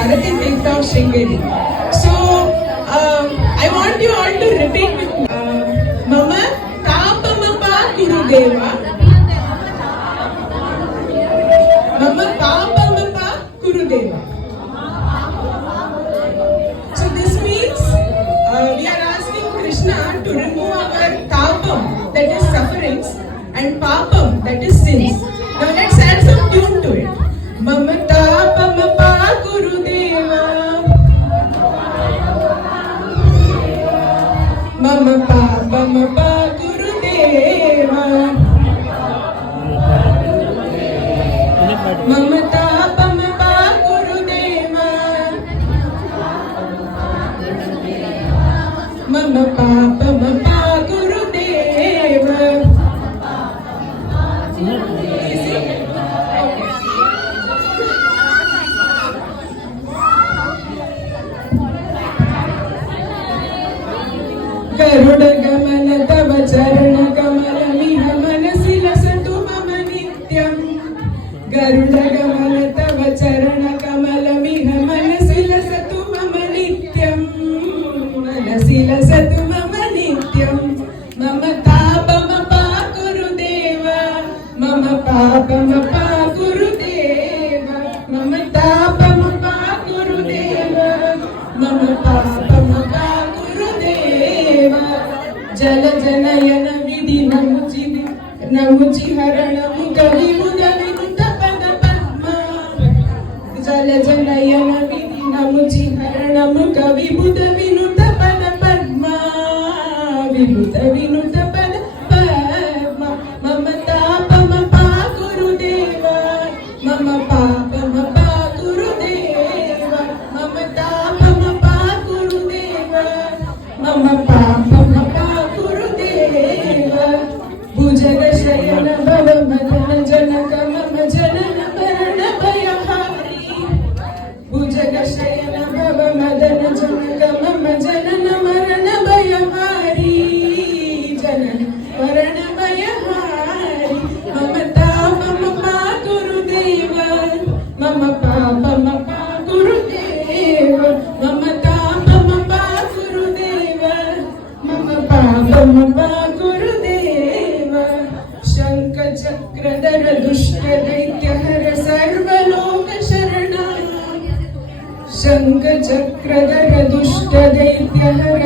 Bharati Tirtha of Sringeri. So I want you all to repeat with me. Mama Tapamapa Gurudeva. Mama Tapamapa Gurudeva. So this means we are asking Krishna to remove our tapam, that is sufferings, and papam, that is sins. Now let's add some tune to it. Mama tapamapa Gurudeva. Mama papamapa Gurudeva. Mama tapamapa Gurudeva. Mama papamapa Gurudeva. Garuda गमन तव चरण कमल मिह मनसि लसतु मम नित्यं गरुड़ गमन तव चरण कमल मिह मनसि लसतु मम नित्यं मनसि लसतु मम नित्यं मम तापमपा गुरुदेव मम पापमपा गुरुदेव मम तापमपा गुरुदेव मम पापमपा जल जनयन विधि नमुचि हरणमु कवि मुद विनुत पद पद्मा जल जनयन विधि नमुचि हरणमु कवि मुद विनुत पद पद्मा विनुत विनुत पद पद्मा मम तापमपा गुरुदेव मम पापमपा गुरुदेव मम तापमपा गुरुदेव मम पापमपा भुजग शयन भव मदन जनक मम जनन मरण भयहारी भुजग शयन भव मदन जनक मम जनन मरण भयहारी जनन मरण भयहारी मम तापमपा गुरुदेव मम पापमपा गुरुदेव मम तापमपा गुरुदेव मम पापमपा चक्रधर दुष्ट दैत्य हर सर्वलोक शरणा शंख चक्रधर दुष्ट दैत्य हर